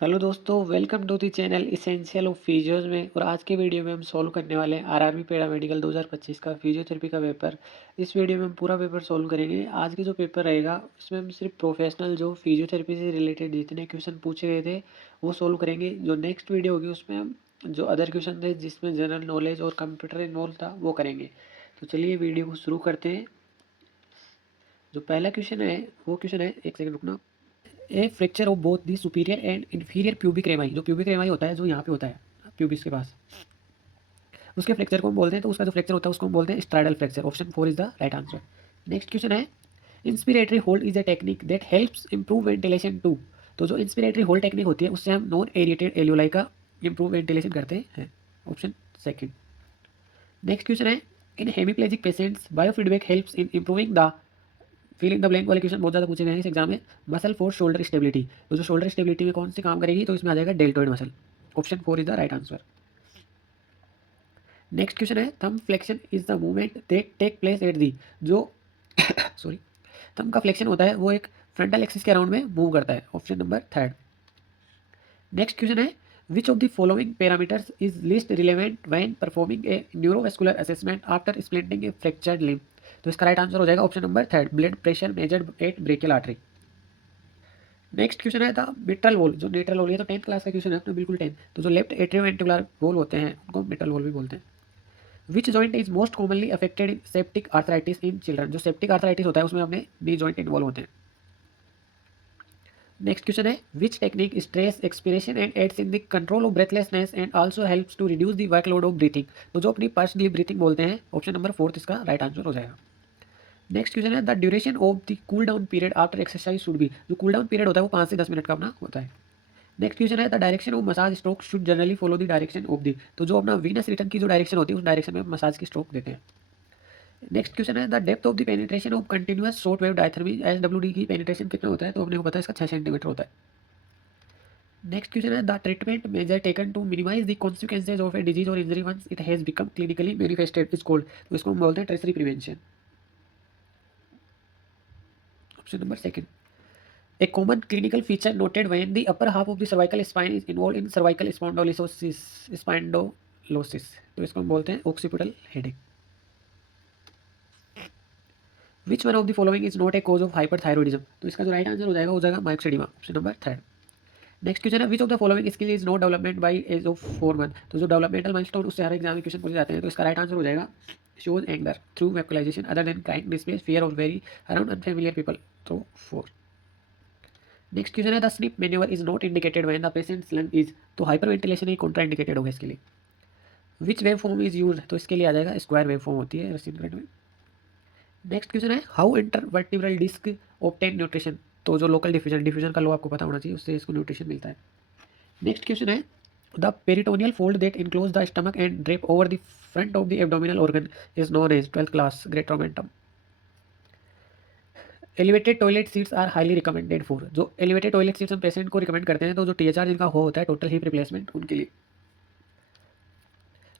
Hello दोस्तों, welcome to the channel essential of physios में। और आज के वीडियो में हम सॉल्व करने वाले हैं आरआरबी पैरामेडिकल 2025 का फिजियोथेरेपी का पेपर। इस वीडियो में हम पूरा पेपर सॉल्व करेंगे। आज के जो पेपर रहेगा उसमें हम सिर्फ प्रोफेशनल जो फिजियोथेरेपी से रिलेटेड जितने क्वेश्चन पूछे गए थे वो सॉल्व करेंगे। जो नेक्स्ट वीडियो होगी उसमें हम जो अदर क्वेश्चन थे जिसमें जनरल नॉलेज और कंप्यूटर इन्वॉल्व था वो करेंगे। तो चलिए वीडियो को शुरू करते हैं। जो पहला क्वेश्चन है वो क्वेश्चन है, एक सेकंड रुकना। A fracture of both the superior and inferior pubic rami, जो प्यूबिक रेमाई होता है जो यहाँ पे होता है प्यूबिस के पास, उसके फ्रैक्चर को हम बोलते हैं। तो उसका जो फ्रैक्चर होता है उसको हम बोलते हैं straddle fracture. Option 4 is the right answer. Next question है, inspiratory hold is a technique that helps improve ventilation to. तो जो इंस्पिरेटरी होल्ड टेक्निक होती है उससे हम नॉन एरिएटेड एल्यूलाई का इंप्रूव वेंटिलेशन करते हैं। Option second. नेक्स्ट क्वेश्चन है, in hemiplegic patients biofeedback helps in improving the fill in the blank वाले क्वेश्चन बहुत ज़्यादा पूछे गए हैं इस एग्जाम में। मसल फॉर शोल्डर स्टेबिलिटी, तो जो शोल्डर स्टेबिलिटी में कौन सी काम करेगी, तो इसमें आ जाएगा deltoid muscle. Option 4 is the right answer. Next question है, thumb flexion is the movement that take place at the. जो सॉरी, थंब का फ्लेक्शन होता है वो एक फ्रंटल एक्सिस के अराउंड में मूव करता है। Option number third. Next question है, which of the following parameters is list relevant when performing a neurovascular assessment after splinting a fractured limb. तो इसका राइट आंसर हो जाएगा option number third, blood pressure measured eight brachial artery. Next question है था mitral valve. जो mitral valve, ये तो 10th class का क्वेश्चन है अपने, बिल्कुल 10th। तो जो लेफ्ट एट्रियोवेंट्रिकुलर वॉल होते हैं उनको मिट्रल वॉल भी बोलते हैं। Which joint is most commonly affected in septic arthritis in children. जो सेप्टिक आर्थराइटिस होता है उसमें अपने नी जॉइंट इन्वॉल्व होते हैं। नेक्स्ट क्वेश्चन है, which technique stress expiration and aids in the control of breathlessness and also helps to reduce the workload of breathing. तो जो अपनी पर्सनली ब्रीथिंग बोलते हैं, ऑप्शन नंबर 4 इसका राइट आंसर हो जाएगा। नेक्स्ट क्वेश्चन है, the duration of the cool down period after exercise should be. जो कूल डाउन पीरियड होता है वो 5 से 10 मिनट का अपना होता है। नेक्स्ट क्वेश्चन है, the direction of massage stroke should generally follow the direction of the. तो जो अपना वीनस रिटर्न की जो डायरेक्शन होती है उस डायरेक्शन में मसाज की स्ट्रोक देते हैं। नेक्स्ट क्वेश्चन है, the depth of the penetration of continuous short wave diathermy SWD की पेनिट्रेशन कितना होता है, तो अपने को पता है इसका 6 सेंटीमीटर होता है। नेक्स्ट क्वेश्चन है, the treatment measure taken to minimise the consequences of a disease और injury once it has become clinically manifested is called. तो इसको हम बोलते हैं tertiary prevention. Option number second. A common clinical feature noted when the upper half of the cervical spine is involved in cervical spondylosis। तो इसको हम बोलते हैं occipital headache। Which one of the following is not a cause of hyperthyroidism। तो इसका जो right answer हो जाएगा वो जाएगा myxoedema. Option number third. Next question है, which of the following skill is not development by age of 4 month. तो जो डेवलपमेंटल माइलस्टोन उससे हर एग्जाम में क्वेश्चन पूछे जाते हैं। तो इसका राइट आंसर हो जाएगा shows anger through vocalisation other than crying display fear of very around unfamiliar people. तो 4। नेक्स्ट क्वेश्चन है, the snip manoeuvre is not indicated when the patient's lung is. तो हाइपर वेंटिलेशन ही contraindicated होगा इसके लिए। Which wave form is use. तो इसके लिए आ जाएगा स्क्वायर वेव फॉर्म होती है रसिन करंट में। नेक्स्ट क्वेश्चन है, how intervertebral disc obtain nutrition. तो जो लोकल डिफ्यूजन डिफ्यूजन का लो आपको पता होना चाहिए, उससे इसको न्यूट्रिशन मिलता है। नेक्स्ट क्वेश्चन है, the peritoneal fold that enclose the stomach and drape over the front of the abdominal organ is known as 12th class greater omentum. Elevated toilet seats are highly recommended for. जो elevated toilet seats हम patient को recommend करते हैं, तो जो THR जिनका हो होता है टोटल हिप रिप्लेसमेंट, उनके लिए।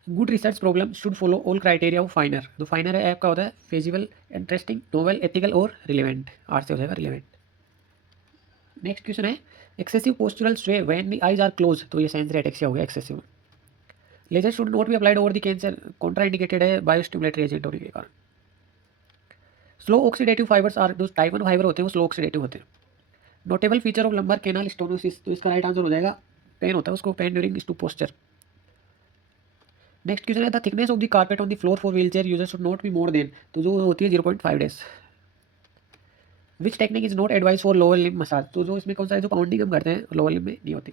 Good research problem should follow all criteria of FINER. जो फाइनर है ऐप का होता है फेजिबल, इंटरेस्टिंग, नोवेल, एथिकल और रिलेवेंट। आर से हो जाएगा रिलेवेंट। नेक्स्ट क्वेश्चन है, excessive postural sway when the eyes are close. तो ये सेंसरी एटेक्सिया हो गया excessive. Laser should not be applied over the cancer, contraindicated है बायोस्टिमुलेटरी एजेंट होने के कारण। स्लो ऑक्सीडेटिव फाइबर्स आर, जो टाइप 1 फाइबर होते हैं वो स्लो ऑक्सीडेटिव होते हैं। Notable feature of lumbar canal stenosis. तो इसका राइट आंसर हो जाएगा पेन होता है उसको, pain during stoop posture. Next question है, the thickness of the carpet on the floor for wheel chair user should not be more than. तो जो होती है 0.5 days. Which technique is not advise for lower limb massage. तो जो इसमें कौन सा है, जो पाउंडिंग हम करते हैं लोअर लिम्ब में नहीं होती।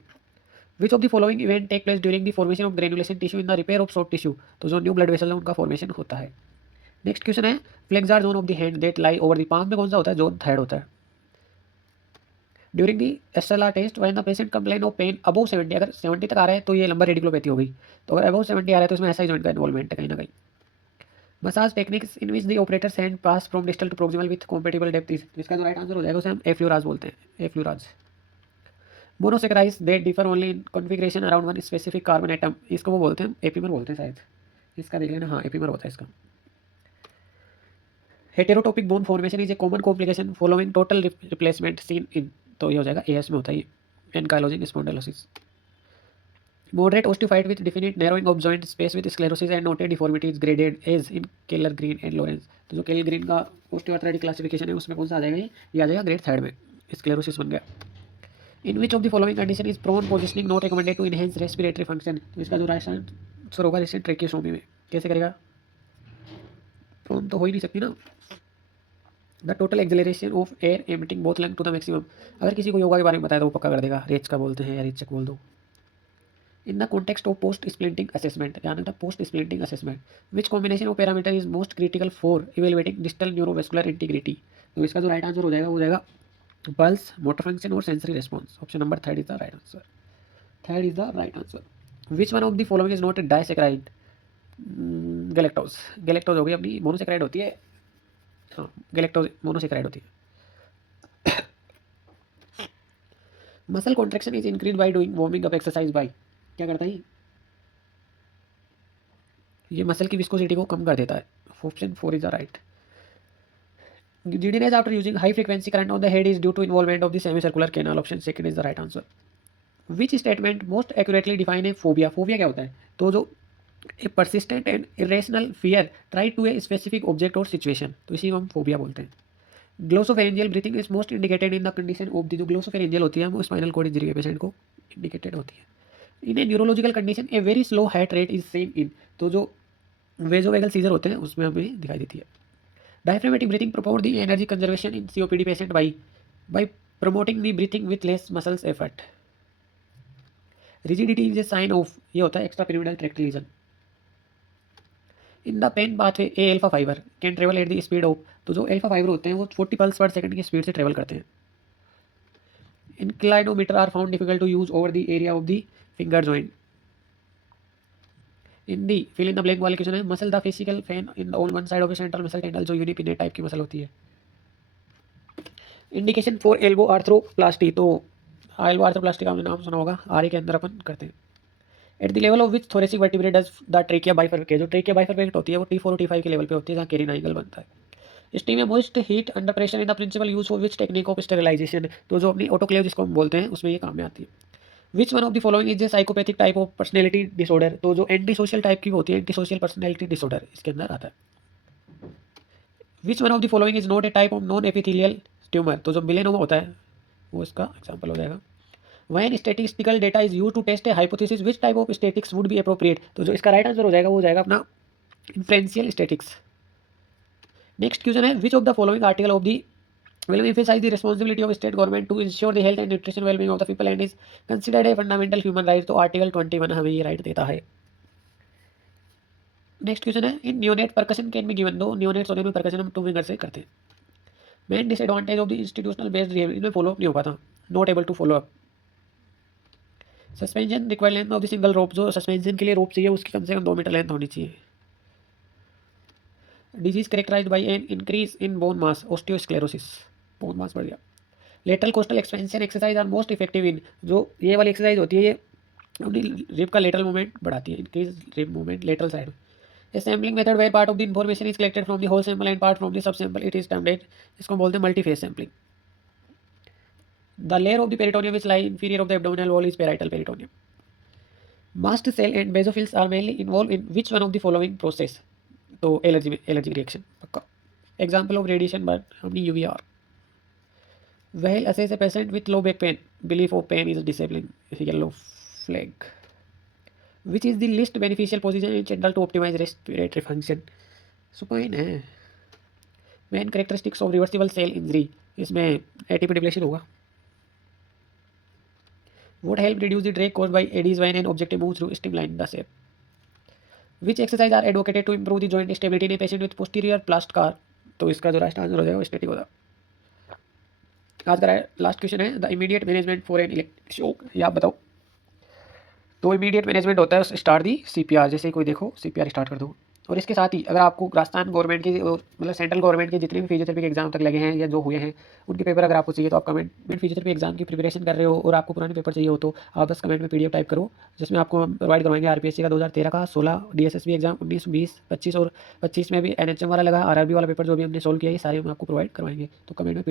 Which of the following event take place during the formation of granulation tissue in the repair of soft tissue. तो जो न्यू ब्लड वेसल है उनका फॉर्मेशन होता है। नेक्स्ट क्वेश्चन है, flexor zone of the hand that lie over the palm में कौन सा होता है, जोन थर्ड होता है। During the SLR test when the patient complain of pain above 70, अगर 70 तक आ रहा है तो ये लंबर रेडिकुलोपैथी हो गई। तो अगर अबव 70 आ रहा है तो इसमें एसआई जॉइंट का इन्वॉल्वमेंट है कहीं ना कहीं। Massage techniques in which the operators hand pass from distal to proximal with compatible depth is. इसका जो राइट आंसर हो जाएगा उसे हम एफ्लूराज बोलते हैं, effleurage. Monosaccharides that differ only in configuration around one specific carbon atom, इसको वो बोलते हैं एपीमर बोलते हैं शायद। इसका देख लेना, हाँ एपीमर होता है इसका। Heterotopic bone formation is a common complication following total replacement seen in. तो ये हो जाएगा एएस में होता है ये। Ankylosing spondylosis. Moderate osteophyte with definite narrowing of joint space with sclerosis and noted deformity is graded as in Keller Green and Lawrence। तो जो केलर ग्रीन का ओस्टियोआर्थराइटिस क्लासिफिकेशन है उसमें कौन सा आ जाएगा, ये आ जाएगा ग्रेड 3 में, स्क्लेरोसिस बन गया। In which of the following condition is prone positioning not recommended to enhance respiratory function. तो इसका जो राइट आंसर होगा जैसे ट्रेकियोस्टोमी में। कैसे करेगा, प्रोन तो हो ही नहीं सकती ना। The total acceleration of air emitting both lung to the maximum. अगर किसी को योगा के बारे में बताया तो वो पक्का कर देगा, रेच का बोलते हैं या रेचक बोल दो। In the context of post-splinting assessment, ध्यान रखना post-splinting assessment, which combination of parameter is most critical for evaluating distal neurovascular integrity। तो इसका जो राइट आंसर हो जाएगा वो हो जाएगा पल्स, मोटर फंक्शन और sensory response. Option number 3 is the right answer. 3 is the right answer. Which one of the following is not a disaccharide. Galactose, galactose हो गई अपनी, मोनोसेक्राइड होती है। हाँ, गैलेक्टोज मोनोसेक्राइड होती है। Muscle contraction is increase by doing warming up exercise by. क्या करता है ये मसल की विस्कोसिटी को कम कर देता है। Option 4 is the right. giddiness after using high frequency current on the head is due to involvement of the semicircular canal। Option 2 is the right answer. Which statement most accurately define a phobia. Phobia क्या होता है, तो जो a persistent and irrational fear try to a specific object और situation, तो इसी को हम फोबिया बोलते हैं। Glossopharyngeal breathing is most indicated in the condition of the, जो ग्लोसोफेरेंजियल होती है वो स्पाइनल कॉर्ड इंजरी के पेशेंट को इंडिकेटेड होती है। In a neurological condition a very slow heart rate is same in, तो जो वेजोवेगल सीजर होते हैं उसमें हमें दिखाई देती है। Diaphragmatic breathing purport the energy conservation in COPD patient by promoting the breathing with less muscles effort. Rigidity is a sign of, ये होता है extra pyramidal tract lesion. In the pain pathway a alpha fibre can travel at the speed of, तो जो alpha fibre होते हैं वो 40 pulse पर second की स्पीड से ट्रेवल करते हैं। Inclinometer are found difficult to use over the area of the finger joint। In the fill in the blank वाले क्वेश्चन है, muscle the fascicle fan in the on one side of a central muscle tendon, जो unipennate type की muscle होती है। Indication for elbow arthroplasty, तो elbow arthroplasty का आपने नाम सुना होगा, आर के अंदर अपन करते हैं। At the level of which thoracic vertebrae does the trachea bifurcate, जो ट्रेकिया बाइफरकेट होती है वो T4 और T5 के लेवल पे होती है जहाँ केरिन एंगल बनता है। Steam a moist heat under pressure in the principle use for which technique of sterilisation, तो जो अपनी ऑटोक्लेव जिसको हम बोलते हैं उसमें ये काम में आती है। विच one of the following is a psychopathic type of personality disorder, तो जो एंटी सोशल टाइप की होती है एंटी सोशल पर्सनैलिटी डिसऑर्डर इसके अंदर आता है। विच one of the following is not a type of non epithelial tumour, तो जो मिलेनोमा होता है वो इसका एग्जाम्पल हो जाएगा। When statistical data is used to test a hypothesis, which type of statistics would be appropriate, तो जो इसका राइट आंसर हो जाएगा वो हो जाएगा अपना इन्फ्लुएंशियल स्टैटिक्स। नेक्स्ट क्वेश्चन है, which of the following article of the will emphasize the responsibility of state government to ensure the health and nutrition well-being of the people and is considered a fundamental human right, तो article 21 हमें ये right देता है। Next question है, in neonate percussion can be given, दो neonates होने में percussion हम 2 फिंगर से करते हैं। Main disadvantage of the institutional based behaviour, इनमें फॉलो अप नहीं हो पाता, not able to follow up. Suspension required length of the single rope, जो सस्पेंशन के लिए रोप चाहिए उसकी कम से कम 2 मीटर लेंथ होनी चाहिए। Disease characterised by an increase in bone mass, osteosclerosis, bone mass बढ़ गया। Lateral costal expansion exercise are most effective in, जो ये वाली एक्सरसाइज होती है ये अपनी रिब का लेटरल मूवमेंट बढ़ाती है, increase rib movement lateral side. A sampling method where part of the information is collected from the whole sample and part from the sub sample, it is termed at, इसको बोलते हैं multiphase sampling. The layer of the peritoneum which lie inferior of the abdominal wall is parietal peritoneum. Mast cell and basophils are mainly involve in which one of the following process, तो allergy reaction पक्का। Example of radiation but हमने UVR। While assess a patient with low back pain, belief of pain is disabling, yellow flag। Which is the least beneficial position in general to optimize respiratory function, supine है। Main characteristics of reversible cell injury, इसमें ATP depletion होगा। What help reduce the drag caused by eddies when an object moves through streamline the shape। Which exercise are advocated to improve the joint stability in a patient with posterior plast car, तो इसका जो right answer हो जाएगा static होगा। आज का last question है, the immediate management for an electric shock, ये आप बताओ। तो इमीडिएट मैनेजमेंट होता है स्टार्ट दी CPR, जैसे कोई देखो CPR स्टार्ट कर दो। और इसके साथ ही अगर आपको राजस्थान गवर्नमेंट के मतलब सेंट्रल गवर्नमेंट के जितने भी फिजियोथेरेपी के एग्जाम तक लगे हैं या जो हुए हैं उनके पेपर अगर आपको चाहिए तो आप कमेंट में फिजियोथेरेपी एग्जाम की प्रिपरेशन कर रहे हो और आपको पुराने पेपर चाहिए हो तो आप बस कमेंट में PDF टाइप करो, जिसमें आपको प्रोवाइड करवाएंगे RPSC का 2013 का, 16 DSSB एग्जाम 19, 20, 25 और 25 में भी NHM वाला लगा, RRB वाला पेपर जो भी हमने सोल्व किया ये सारे हम आपको प्रोवाइड करवाएंगे। तो कमेंट में